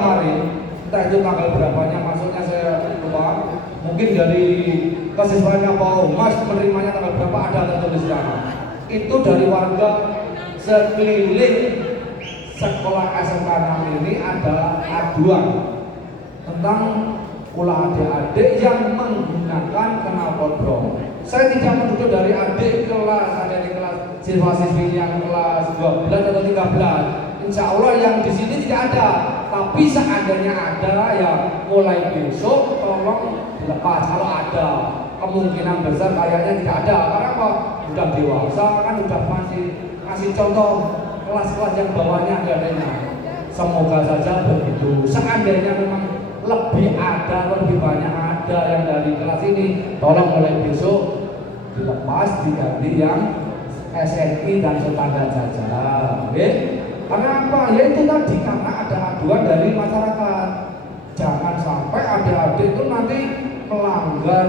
kemarin, entah itu tanggal berapanya masuknya saya lupa. Mungkin dari kesiswanya Pak Mas menerimanya tanggal berapa ada tertulis di sana. Itu dari warga sekeliling sekolah SMK 6 ini ada aduan tentang ulah adik-adik yang menggunakan knalpot brong. Saya tidak menuduh dari adik kelas, ada di kelas siswa-siswi yang kelas 12 atau 13. Insya Allah yang di sini tidak ada. Tapi seandainya ada ya mulai besok tolong dilepas. Kalau ada, kemungkinan besar kayaknya tidak ada. Karena apa? Sudah dewasa kan, sudah masih kasih contoh kelas-kelas yang bawahnya adanya. Semoga saja begitu. Seandainya memang lebih ada, lebih banyak ada yang dari kelas ini, tolong mulai besok dilepas, diganti yang SNI dan standar jajar. Karena apa? Ya itu tadi, karena ada aduan dari masyarakat. Jangan sampai adik-adik itu nanti melanggar,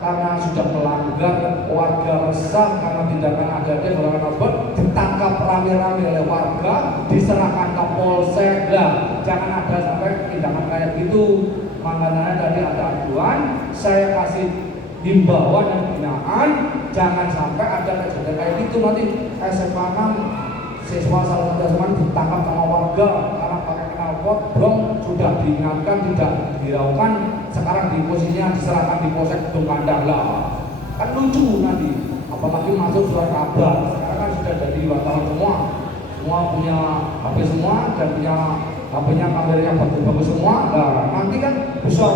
karena sudah melanggar, warga resah karena tindakan adik-adik melakukan knalpot, ditangkap rame-rame oleh warga, diserahkan ke polsek. Lah, jangan ada sampai tindakan kayak gitu. Makanya tadi ada aduan, saya kasih himbauan dan binaan, jangan sampai ada kejadian kayak gitu. Nanti SMA 6 siswa salah satu SMA ditangkap sama warga karena pakai knalpot brong, sudah diingatkan, tidak dihiraukan, sekarang di posisinya diserahkan di polsek Gedung Kandang. Lah kan lucu nanti, apalagi masuk surat kabar. Sekarang kan sudah jadi wartawan semua punya HP semua, dan punya HP-nya kameranya bagus-bagus semua. Nah nanti kan bisa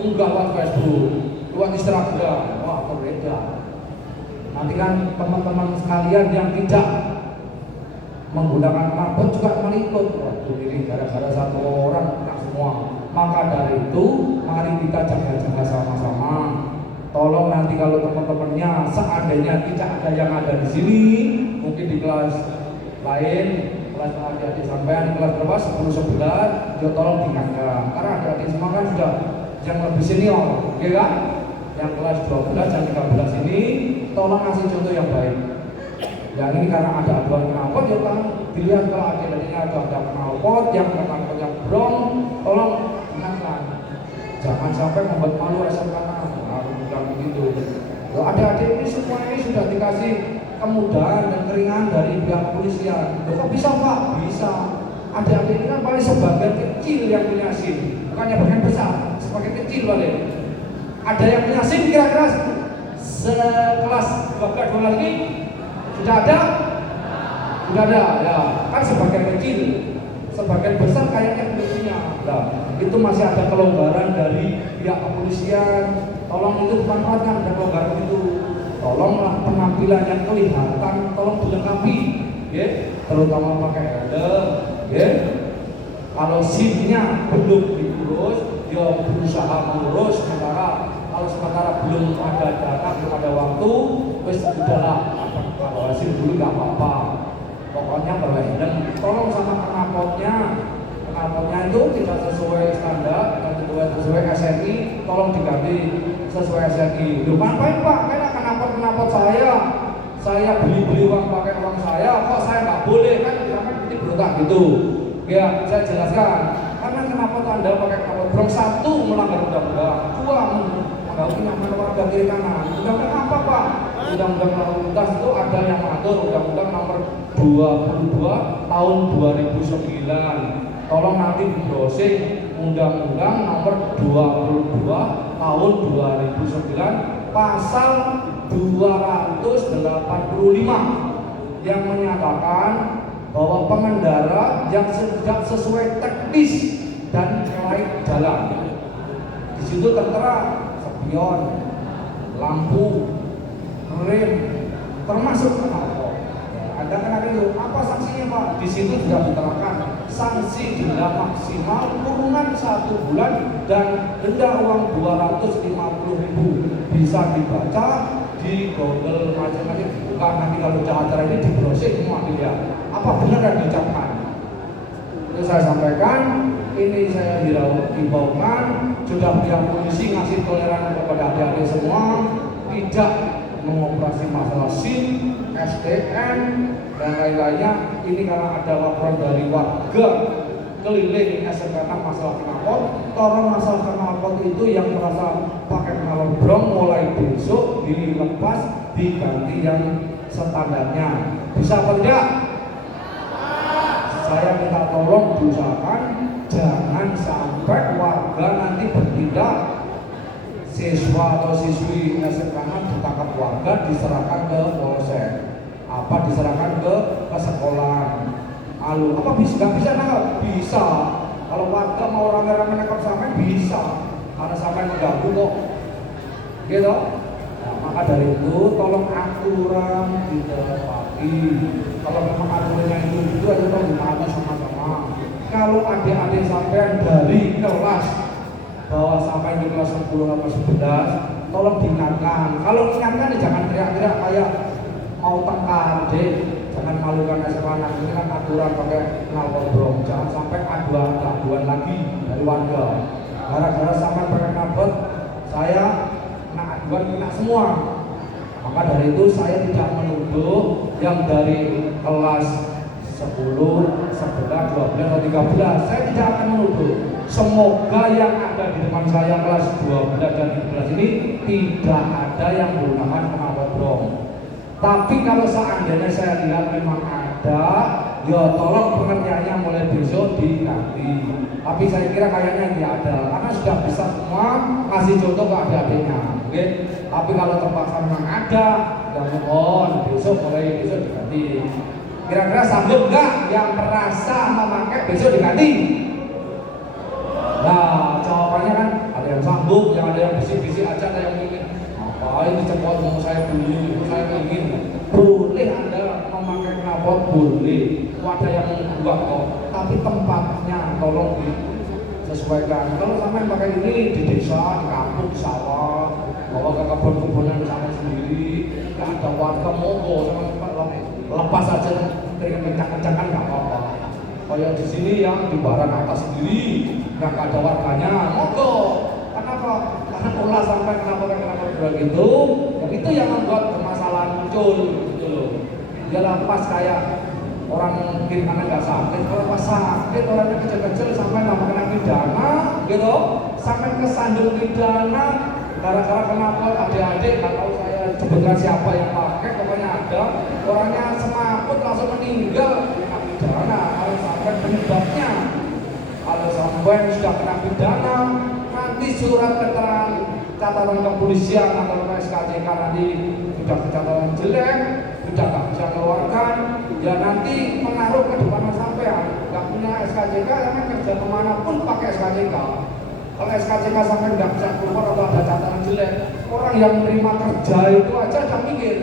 unggah lewat Facebook, lewat Instagram, wah berbeda. Nanti kan teman-teman sekalian yang tidak menggunakan knalpot juga meliput. Waduh, ini gara-gara satu orang kena semua. Maka dari itu mari kita jaga-jaga sama-sama. Tolong nanti kalau teman-temannya seandainya tidak ada yang ada di sini, mungkin di kelas lain, kelas adik-adik sampean kelas berapa, 10 11, ya tolong diingatkan. Karena adik-adik semua kan sudah yang lebih senior, ya kan? Yang kelas 12 dan 13 ini tolong kasih contoh yang baik. Yang ini karena ada aduan knalpot, ya kan dilihat kalau adik-adiknya ada knalpot yang knalpot yang brong, tolong ingatkan. Jangan sampai membuat malu SMK 6. Harus bilang begitu. Loh, adik-adik ini semua ini sudah dikasih kemudahan dan keringanan dari pihak kepolisian. Loh, kok bisa Pak? Bisa. Adik-adik ini kan paling sebagian kecil yang punya SIM, bukannya bagian besar, sebagian kecil paling. Ada yang punya SIM kira-kira sekelas 12 ini sudah ada? Sudah ada, ya kan sebagian kecil, sebagian besar kayaknya belum punya. Nah, itu masih ada kelonggaran dari pihak kepolisian. Tolong itu dimanfaatkan, ada kelonggaran itu. Tolonglah penampilan yang kelihatan, tolong dilengkapi, ya, terutama pakai helm, ya. Kalau SIM-nya belum diurus, ya berusaha mengurus. Kalau sementara belum ada data, belum ada waktu, wes udahlah, kalau SIM dulu nggak apa-apa. Pokoknya berhelm. Tolong sama knalpotnya itu tidak sesuai standar dan tidak sesuai SNI, tolong diganti sesuai SNI. Loh, ngapain Pak? Karena knalpot saya beli uang pakai uang saya, kok saya nggak boleh? Kan ini berontak gitu. Ya, saya jelaskan. Karena knalpot Anda pakai knalpot brong, 1 melanggar undang-undang, 2 mengganggu kenyamanan warga kiri kanan. Undang-undang apa Pak? Undang-undang lalu lintas itu ada yang mengatur, Undang-Undang nomor 22 tahun 2009. Tolong nanti di browsing Undang-Undang nomor 22 tahun 2009 pasal 285 yang menyatakan bahwa pengendara yang tidak sesuai teknis dan layak jalan, di situ tertera spion, lampu, rem, termasuk knalpot. Anda kan ada itu, apa sanksinya Pak? Di situ sudah diterangkan sanksi denda maksimal kurungan 1 bulan dan denda uang 250.000. Bisa dibaca di Google macam-macam. Bukan nanti kalau acara ini di browsing semua dilihat. Apa benar yang diucapkan? Itu saya sampaikan. Ini saya himbaukan, sudah pihak polisi ngasih toleran kepada adik-adik semua, tidak mengoperasi masalah SIM, STN dan lain-lainnya. Ini karena ada laporan dari warga keliling SMK masalah knalpot. Tolong masalah knalpot itu yang merasa pakai knalpot brong mulai besok dilepas, diganti yang standarnya. Bisa apa tidak? Saya minta tolong diusahakan jangan sampai warga nanti bertindak, siswa atau siswi SMK ditangkap warga, diserahkan ke polsek, diserahkan ke sekolah. Lalu apa bisa nangkap? Bisa. Kalau warga mau rame-rame nangkap sampai bisa, karena sampai mengganggu kok, gitu. Nah, maka dari itu tolong aturan ditepati. Kalau memang aturannya itu aja tolong ditaati sama-sama. Kalau adik-adik sampean dari kelas bawah sampai di kelas 10 atau 11, tolong diingatkan. Kalau ingatkan jangan teriak-teriak kayak mau tengkar, deh. Jangan malukan SMA anak, ini kan aturan pakai knalpot brong. Jangan sampai aduan lagi dari warga. Gara-gara sampai pakai knalpot, saya kena aduan kena semua. Maka dari itu saya tidak menuduh yang dari kelas 10, 11, 12, atau 13. Saya tidak akan menuduh. Semoga yang ada di depan saya kelas 12 dan 13 ini tidak ada yang menggunakan knalpot brong. Tapi kalau seandainya saya lihat memang ada, ya tolong pengertiannya mulai besok diganti. Tapi saya kira kayaknya tidak ada, karena sudah bisa semua kasih contoh ke adik-adiknya. Okay? Tapi kalau terpaksa memang ada, ya mohon mulai besok diganti. Kira-kira sanggup nggak yang merasa memakai besok diganti? Nah, jawabannya kan ada yang sanggup, yang ada yang bisik-bisik aja, ada yang ingin. Ini cepat mau saya beli, saya ingin. Boleh Anda memakai knalpot, boleh. Ada yang enggak kok. Tapi tempatnya tolong disesuaikan. Kalau sampai pakai ini di desa, di kampung, di sawah, bawa ke kebun-kebunan sama sendiri, nggak ada warga monggo, lepas aja keringat kencang-kencang kan nggak apa-apa. Kayak di sini yang di baran atas sendiri, nggak ada warganya, monggo. Kenapa? Karena pola sampai kenapa begitu, itu yang membuat permasalahan muncul gitu loh. Dia lepas kayak orang mungkin karena nggak sakit, kalau pas sakit orangnya kecil-kecil sampai nama kena pidana, gitu, sampai kesandung pidana gara-gara kenapa adik-adik nggak tahu saya sebutkan siapa yang pakai, pokoknya ada orangnya semaput langsung meninggal kena pidana. Kalau sampai penyebabnya, kalau sampai sudah kena pidana, nanti surat keterangan catatan kepolisian atau SKCK nanti sudah catatan jelek, sudah nggak bisa keluarkan, ya nanti menaruh ke depan sampean. Nggak punya SKCK, karena kerja kemanapun pakai SKCK. Kalau SKCK sampai nggak bisa keluar atau ada catatan jelek, orang yang menerima kerja itu aja jangan mikir,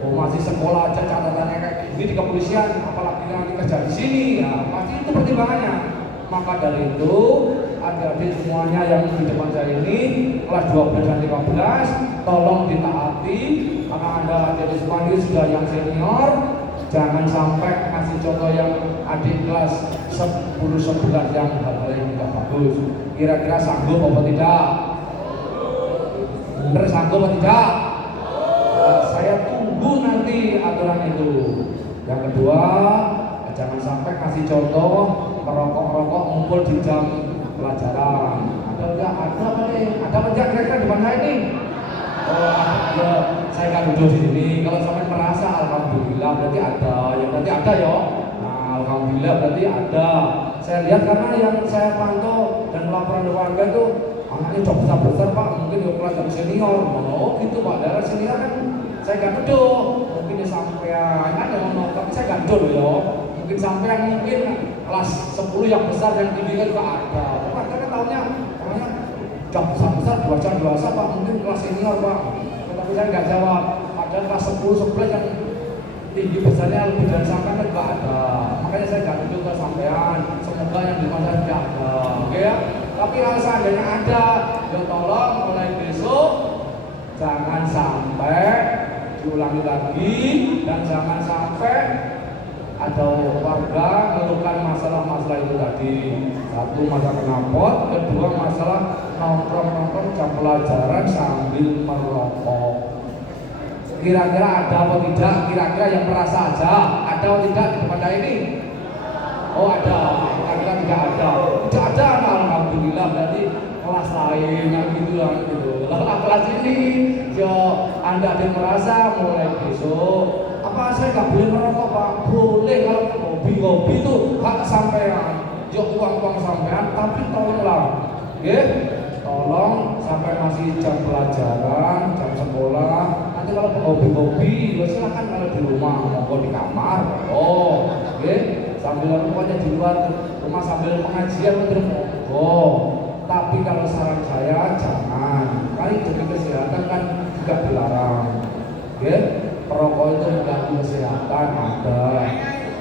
oh masih sekolah aja catatannya kayak gini di kepolisian, apalagi nanti kerja di sini, ya pasti itu pertimbangannya. Maka dari itu adik-adik semuanya yang di depan saya ini kelas 12 dan 13 tolong ditaati, karena Anda adik semua ini sudah yang senior. Jangan sampai kasih contoh yang adik kelas 10-11 yang hal-hal yang tidak bagus. Kira-kira sanggup apa tidak? Bener sanggup apa tidak? Saya tunggu nanti aturan itu. Yang kedua, jangan sampai kasih contoh merokok-rokok ngumpul di jam pelajaran. Ada apa nih? Ada apa kira-kira di mana ini? Oh ada. Saya nggak duduk di sini. Kalau sampai merasa alhamdulillah berarti ada. Ya berarti ada ya. Nah alhamdulillah berarti ada. Saya lihat karena yang saya pantau dan laporan warga itu anaknya sudah besar-besar Pak. Mungkin di kelas yang senior. Oh gitu Pak. Daerah senior kan saya nggak duduk. Mungkin sampean kan yang mau, tapi saya nggak duduk ya. Mungkin sampean mungkin kelas 10 yang besar yang tinggi kan nggak ada. Warga kan tahunya orangnya sudah besar-besar, dewasa Pak, mungkin kelas senior Pak. Tapi saya nggak jawab. Padahal kelas 10-11 yang tinggi besarnya lebih dari sampean kan nggak ada. Makanya saya nggak duduk ke sampean. Semoga yang di masa tidak ada, oke ya. Tapi kalau seandainya ada, ya tolong mulai besok jangan sampai diulangi lagi, dan jangan sampai ada warga mengeluhkan masalah-masalah itu tadi. Satu, masalah knalpot, kedua masalah nongkrong-nongkrong jam pelajaran sambil merokok. Kira-kira ada atau tidak? Kira-kira yang merasa aja ada atau tidak di depan saya ini? Oh ada. kan tidak ada, alhamdulillah. Berarti kelas lain yang gitu lah gitu. Lalu kelas ini, yo Anda ada merasa mulai besok apa saya nggak boleh merokok Pak? Boleh kalau hobi itu hak sampean, yo uang sampean, tapi tolonglah, ya, tolong sampai masih jam pelajaran, jam sekolah. Nanti kalau hobi, ya silakan kalau di rumah, monggo di kamar, ya, sambil pokoknya di luar rumah sambil pengajian untuk monggo. Tapi kalau saran saya jangan, kali demi kesehatan kan juga dilarang, ya. Perokok itu mengganggu kesehatan ada.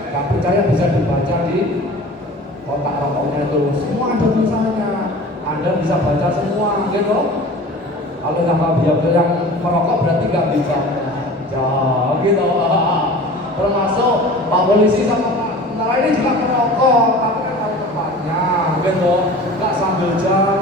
Nggak percaya bisa dibaca di kotak rokoknya itu, semua ada tulisannya. Anda bisa baca semua, gitu. Kalau nggak biasa yang merokok berarti nggak bisa baca, gitu. Termasuk Pak Polisi sama Pak tentara ini juga merokok, tapi kan tahu tempatnya, gitu. Nggak sambil jalan.